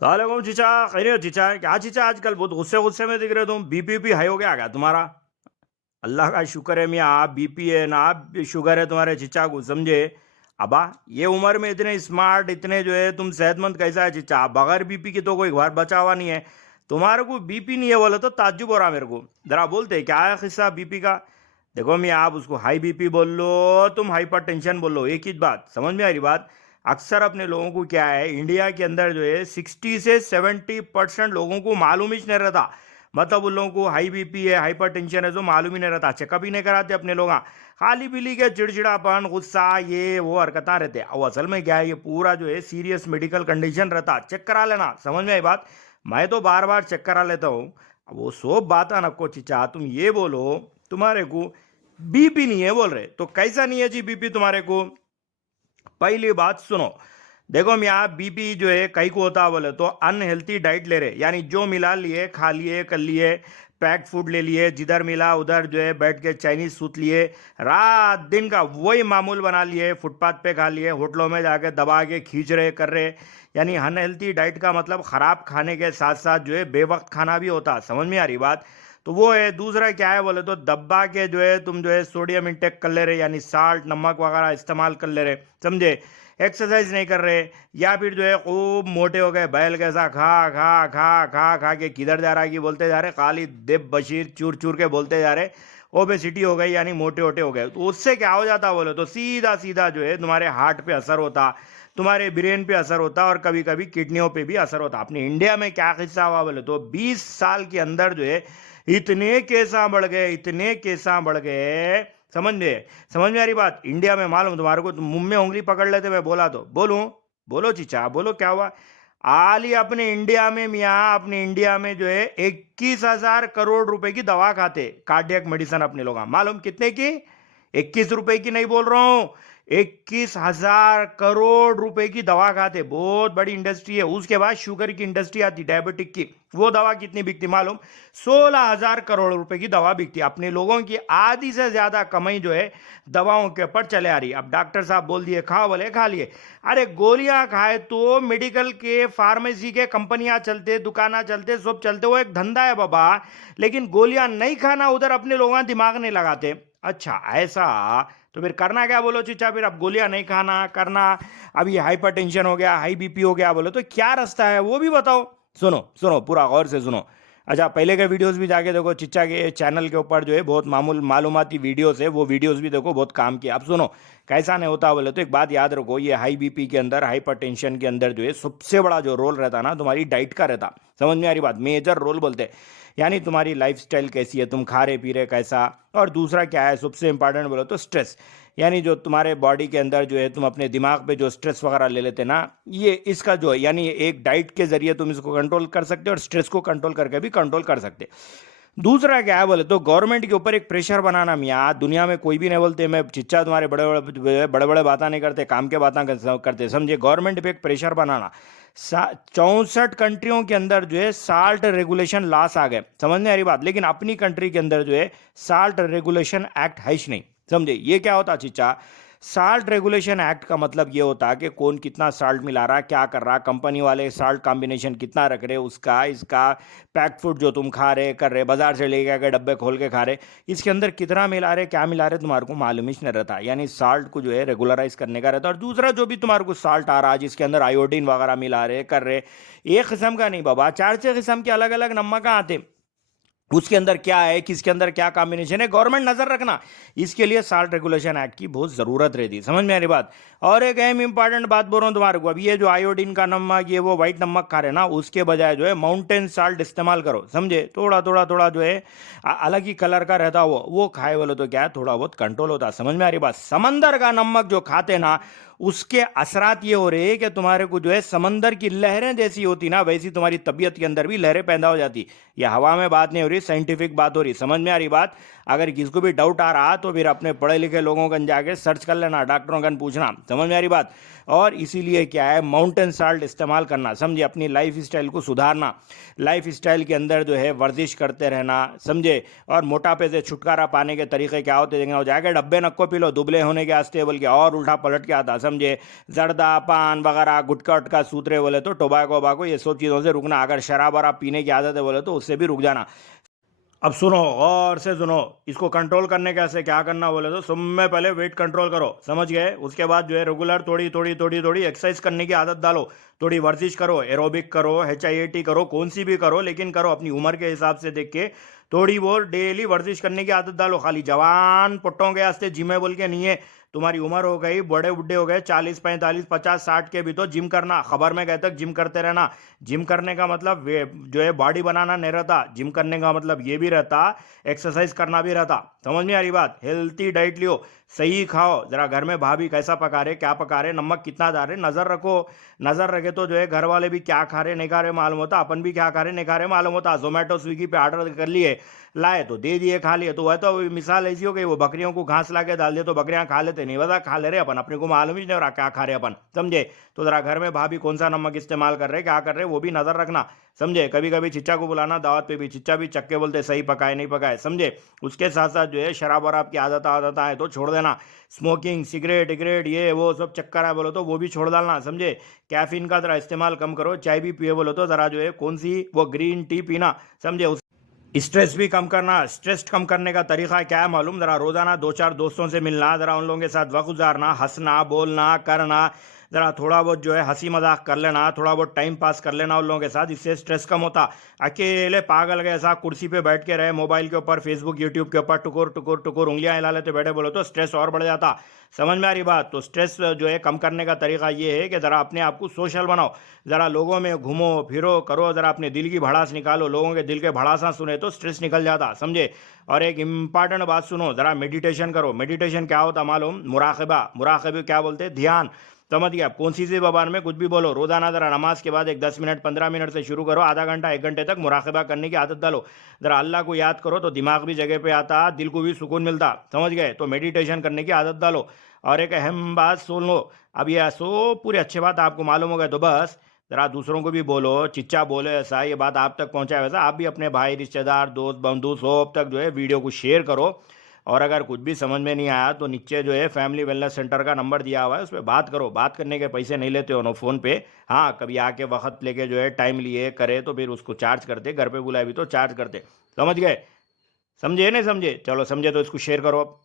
वालेकुम चीचा, खैरियत चीचा? क्या चीचा आजकल बहुत गुस्से गुस्से में दिख रहे हो तुम? बीपी हाई हो गया क्या तुम्हारा? अल्लाह का शुक्र है मियाँ, बीपी है ना, शुगर है तुम्हारे चीचा को, समझे? अबा ये उम्र में इतने स्मार्ट, इतने जो है तुम सेहतमंद कैसा है चीचा? बगैर बीपी की तो कोई घर बचा हुआ नहीं है। तुम्हारे को बीपी नहीं है बोले तो ताज्जुब हो रहा मेरे को। जरा बोलते क्या है किस्सा बीपी का? देखो मियाँ, आप उसको हाई बीपी बोल लो, तुम हाइपर टेंशन बोल लो, एक ही बात। समझ में आ रही बात? अक्सर अपने लोगों को क्या है, इंडिया के अंदर जो है 60 से 70% लोगों को मालूम ही नहीं रहता। मतलब उन लोगों को हाई बीपी है, हाइपर टेंशन है, जो मालूम ही नहीं रहता। चेकअप ही नहीं कराते अपने लोग। खाली बिली के चिड़चिड़ापन, गुस्सा, ये वो हरकत रहते हैं। और असल में क्या है, ये पूरा जो है सीरियस मेडिकल कंडीशन रहता। चेक करा लेना। समझ में आई बात? मैं तो बार बार चेक करा लेता हूँ। अब वो सब बात है नको चिचा, तुम ये बोलो तुम्हारे को बीपी नहीं है बोल रहे, तो कैसा नहीं है जी बीपी तुम्हारे को? पहली बात सुनो, देखो मियाँ, बीपी जो है कई को होता है बोले तो अनहेल्थी डाइट ले रहे, यानी जो मिला लिए खा लिए कर लिए, पैक्ड फूड ले लिए, जिधर मिला उधर जो है बैठ के चाइनीज सूत लिए, रात दिन का वही मामूल बना लिए, फुटपाथ पे खा लिए, होटलों में जाके दबा के खींच रहे कर रहे। यानी अनहेल्थी डाइट का मतलब खराब खाने के साथ साथ जो है बेवक्त खाना भी होता। समझ में आ रही बात? तो वो है। दूसरा क्या है बोले तो दब्बा के जो है तुम जो है सोडियम इंटेक कर ले रहे, यानी साल्ट नमक वगैरह इस्तेमाल कर ले रहे, समझे? एक्सरसाइज नहीं कर रहे, या फिर जो है खूब मोटे हो गए, बैल कैसा खा खा खा खा खा के किधर जा रहा है कि बोलते जा रहे, खाली देव बशीर चूर चूर के बोलते जा रहे। ओबेसिटी हो गई, यानी मोटे मोटे हो गए। तो उससे क्या हो जाता बोले तो सीधा सीधा जो है तुम्हारे हार्ट पे असर होता, तुम्हारे ब्रेन पे असर होता, और कभी कभी किडनियों पे भी असर होता। अपने इंडिया में क्या किस्सा हुआ बोले तो 20 साल के अंदर जो है इतने केसा बढ़ गए, इतने केसा बढ़ गए। समझ में आ रही बात? इंडिया में मालूम तुम्हारे को, तुम मुंह में उंगली पकड़ लेते, मैं बोला तो बोलूं? बोलो चीचा, बोलो क्या हुआ? आली अपने इंडिया में मियाँ, अपने इंडिया में जो है 21,000 करोड़ रुपए की दवा खाते, कार्डियक मेडिसिन अपने लोग। मालूम कितने की? 21 रुपए की नहीं बोल रहा हूं, 21,000 करोड़ रुपए की दवा खाते। बहुत बड़ी इंडस्ट्री है। उसके बाद शुगर की इंडस्ट्री आती, डायबिटिक की। वो दवा कितनी बिकती मालूम? 16,000 करोड़ रुपए की दवा बिकती। अपने लोगों की आधी से ज्यादा कमाई जो है दवाओं के ऊपर चले आ रही। अब डॉक्टर साहब बोल दिए खाओ, बोले खा लिए। अरे गोलियां खाए तो मेडिकल के, फार्मेसी के कंपनियां चलते, दुकाना चलते, सब चलते, वो एक धंधा है बाबा। लेकिन गोलियां नहीं खाना, उधर अपने लोग दिमाग नहीं लगाते। अच्छा ऐसा? तो फिर करना क्या बोलो चीचा? फिर अब गोलियां नहीं खाना करना, अब ये हाइपरटेंशन हो गया, हाई बीपी हो गया बोलो, तो क्या रास्ता है वो भी बताओ। सुनो सुनो, पूरा गौर से सुनो। अच्छा, पहले के वीडियोस भी जाके देखो, चिच्चा के चैनल के ऊपर जो है बहुत मालूमाती वीडियोस है, वो वीडियोस भी देखो, बहुत काम किया। अब सुनो कैसा नहीं होता बोले तो एक बात याद रखो, ये हाई बीपी के अंदर, हाइपरटेंशन के अंदर जो है सबसे बड़ा जो रोल रहता ना, तुम्हारी डाइट का रहता। समझ में आ रही बात? मेजर रोल बोलते हैं। यानी तुम्हारी लाइफस्टाइल कैसी है, तुम खा रहे पी रहे कैसा। और दूसरा क्या है सबसे इंपॉर्टेंट बोलो तो स्ट्रेस, यानी जो तुम्हारे बॉडी के अंदर जो है तुम अपने दिमाग पे जो स्ट्रेस वगैरह ले लेते ना, ये इसका जो है, यानी एक डाइट के जरिए तुम इसको कंट्रोल कर सकते हो, और स्ट्रेस को कंट्रोल करके भी कंट्रोल कर सकते। दूसरा क्या है बोले तो गवर्नमेंट के ऊपर एक प्रेशर बनाना मियाँ। दुनिया में कोई भी नहीं बोलते, मैं चिच्चा तुम्हारे बड़े बड़े बड़े बड़े बातें नहीं करते, काम के बातें करते, समझे? गवर्नमेंट पे एक प्रेशर बनाना। 64 कंट्रियों के अंदर जो है साल्ट रेगुलेशन लॉस आ गए, समझ में आ रही बात? लेकिन अपनी कंट्री के अंदर जो है साल्ट रेगुलेशन एक्ट है ही नहीं, समझे? ये क्या होता चिच्चा? साल्ट रेगुलेशन एक्ट का मतलब ये होता है कि कौन कितना साल्ट मिला रहा, क्या कर रहा, कंपनी वाले साल्ट कॉम्बिनेशन कितना रख रहे, उसका इसका पैक फूड जो तुम खा रहे कर रहे, बाजार से लेके आके डब्बे खोल के खा रहे, इसके अंदर कितना मिला रहे, क्या मिला रहे, तुम्हारे को मालूम ही नहीं रहता। यानी साल्ट को जो है रेगुलराइज करने का रहता है। और दूसरा जो भी तुम्हारे को साल्ट आ रहा है जिसके अंदर आयोडीन वगैरह मिला रहे कर रहे, एक किस्म का नहीं बाबा, 4-6 किस्म के अलग अलग नमक आते। उसके अंदर क्या है, किसके अंदर क्या कॉम्बिनेशन है, गवर्नमेंट नजर रखना। इसके लिए साल्ट रेगुलेशन एक्ट की बहुत जरूरत रहती। समझ में आ रही बात? और एक अहम इंपॉर्टेंट बात बोल रहा हूं तुम्हारे को, अब ये जो आयोडीन का नमक, ये वो व्हाइट नमक खा रहे ना, उसके बजाय जो है माउंटेन साल्ट इस्तेमाल करो, समझे? थोड़ा थोड़ा थोड़ा जो है अलग ही कलर का रहता, वो खाए बोलो तो क्या है, थोड़ा बहुत कंट्रोल होता। समझ में आ रही बात? समंदर का नमक जो खाते ना, उसके असरात ये हो रहे कि तुम्हारे को जो है समंदर की लहरें जैसी होती ना, वैसी तुम्हारी तबीयत के अंदर भी लहरें पैदा हो जाती। ये हवा में बात नहीं हो रही, साइंटिफिक बात हो रही। समझ में आ रही बात? अगर किसको भी डाउट आ रहा तो फिर अपने पढ़े लिखे लोगों का जाके सर्च कर लेना, डॉक्टरों का पूछना। समझ में आ रही बात? और इसीलिए क्या है, माउंटेन साल्ट इस्तेमाल करना, समझे, अपनी लाइफ स्टाइल को सुधारना, लाइफ स्टाइल के अंदर जो है वर्जिश करते रहना, समझे। और मोटापे से छुटकारा पाने के तरीके क्या होते हैं, जाके डब्बे नक्को पी लो, दुबले होने के आस्ते बोल के और उल्टा पलट के आता, समझे। जर्दा पान वगैरह गुटखा उटका सूत्रे बोले तो टोबाको वोबाको ये सब चीज़ों से रुकना। अगर शराब वराब पीने की आदत है बोले तो उससे भी रुक जाना। अब सुनो, गौर से सुनो, इसको कंट्रोल करने कैसे क्या करना बोले तो सुबह में पहले वेट कंट्रोल करो, समझ गए। उसके बाद जो है रेगुलर थोड़ी थोड़ी थोड़ी थोड़ी एक्सरसाइज करने की आदत डालो, थोड़ी वर्जिश करो, एरोबिक करो, HIIT करो, कौन सी भी करो, लेकिन करो अपनी उम्र के हिसाब से देख के। थोड़ी वो डेली वर्जिश करने की आदत डालो। खाली जवान पुट्टों के वास्ते जिम है बोल के नहीं है। तुम्हारी उम्र हो गई, बड़े बुढ़े हो गए, 40 45 50 60 के भी तो जिम करना। खबर में गए तक जिम करते रहना। जिम करने का मतलब जो है बॉडी बनाना नहीं रहता, जिम करने का मतलब ये भी रहता, एक्सरसाइज करना भी रहता। समझ में आ रही बात। हेल्थी डाइट लियो, सही खाओ। जरा घर में भाभी कैसा पका रहे, क्या पका रहे, नमक कितना डाल रहे, नजर रखो। नजर रखे तो जो है घर वाले भी क्या खा रहे नहीं खा रहे मालूम होता, अपन भी क्या खा रहे नहीं खा रहे मालूम होता। जोमेटो स्विगी पे ऑर्डर कर लिए, लाए तो दे दिए, खा लिए। तो वह तो मिसाल ऐसी हो गई, वो बकरियों को घास ला के डाल दिए तो बकरियां खा लेते, नहीं पता खा ले रहे अपन, अपने को मालूम ही नहीं हो रहा क्या खा रहे अपन, समझे। तो जरा घर में भाभी कौन सा नमक इस्तेमाल कर रहे, क्या कर रहे, वो भी नजर रखना, समझे। कभी कभी चिच्चा को बुलाना दावत पे भी, चिच्चा भी चक्के बोलते सही पकाए नहीं पकाए, समझे। उसके साथ साथ जो है शराब वराब की आदत है तो छोड़ देना। स्मोकिंग, सिगरेट इगरेट ये वो सब चक्कर है बोलो तो वो भी छोड़ डालना, समझे। कैफीन का जरा इस्तेमाल कम करो। चाय भी पिए बोलो तो जरा जो है कौन सी वो ग्रीन टी पीना, समझे। स्ट्रेस भी कम करना। स्ट्रेस कम करने का तरीका क्या है मालूम, जरा रोजाना 2 4 दोस्तों से मिलना, जरा उन लोगों के साथ वक्त गुजारना, हंसना बोलना करना, जरा थोड़ा बहुत जो है हंसी मजाक कर लेना, थोड़ा बहुत टाइम पास कर लेना उन लोगों के साथ, इससे स्ट्रेस कम होता। अकेले पागल के ऐसा कुर्सी पे बैठ के रहे मोबाइल के ऊपर, फेसबुक यूट्यूब के ऊपर टुकुर टुकुर टुकुर उंगलियां हिला लेते बैठे बोलो तो स्ट्रेस और बढ़ जाता। समझ में आ रही बात। तो स्ट्रेस जो है कम करने का तरीका ये है कि ज़रा अपने आप को सोशल बनाओ, ज़रा लोगों में घूमो फिरो करो, ज़रा अपने दिल की भड़ास निकालो, लोगों के दिल के भड़ासा सुने तो स्ट्रेस निकल जाता, समझे। और एक इम्पॉर्टेंट बात सुनो, ज़रा मेडिटेशन करो। मेडिटेशन क्या होता मालूम, मुराकबा। मुराकबे क्या बोलते हैं, ध्यान, समझ गया। कौन सी जबान में कुछ भी बोलो, रोजाना जरा नमाज के बाद एक 10 मिनट 15 मिनट से शुरू करो, आधा घंटा 1 घंटे तक मुराकबा करने की आदत डालो। जरा अल्लाह को याद करो तो दिमाग भी जगह पे आता, दिल को भी सुकून मिलता, समझ गए। तो मेडिटेशन करने की आदत डालो। और एक अहम बात सुन लो, अब ये सो पूरी अच्छी बात आपको मालूम हो गया तो बस जरा दूसरों को भी बोलो, चिच्चा बोले ऐसा, ये बात आप तक पहुंचाए वैसा, आप भी अपने भाई रिश्तेदार दोस्त बंधु सब तक जो है वीडियो को शेयर करो। और अगर कुछ भी समझ में नहीं आया तो नीचे जो है फैमिली वेलनेस सेंटर का नंबर दिया हुआ है, उस पर बात करो। बात करने के पैसे नहीं लेते हो ना फ़ोन पे। हाँ, कभी आके वक्त लेके जो है टाइम लिए करे तो फिर उसको चार्ज करते, घर पे बुलाए भी तो चार्ज करते, समझ गए। समझे नहीं समझे, चलो समझे तो इसको शेयर करो अब।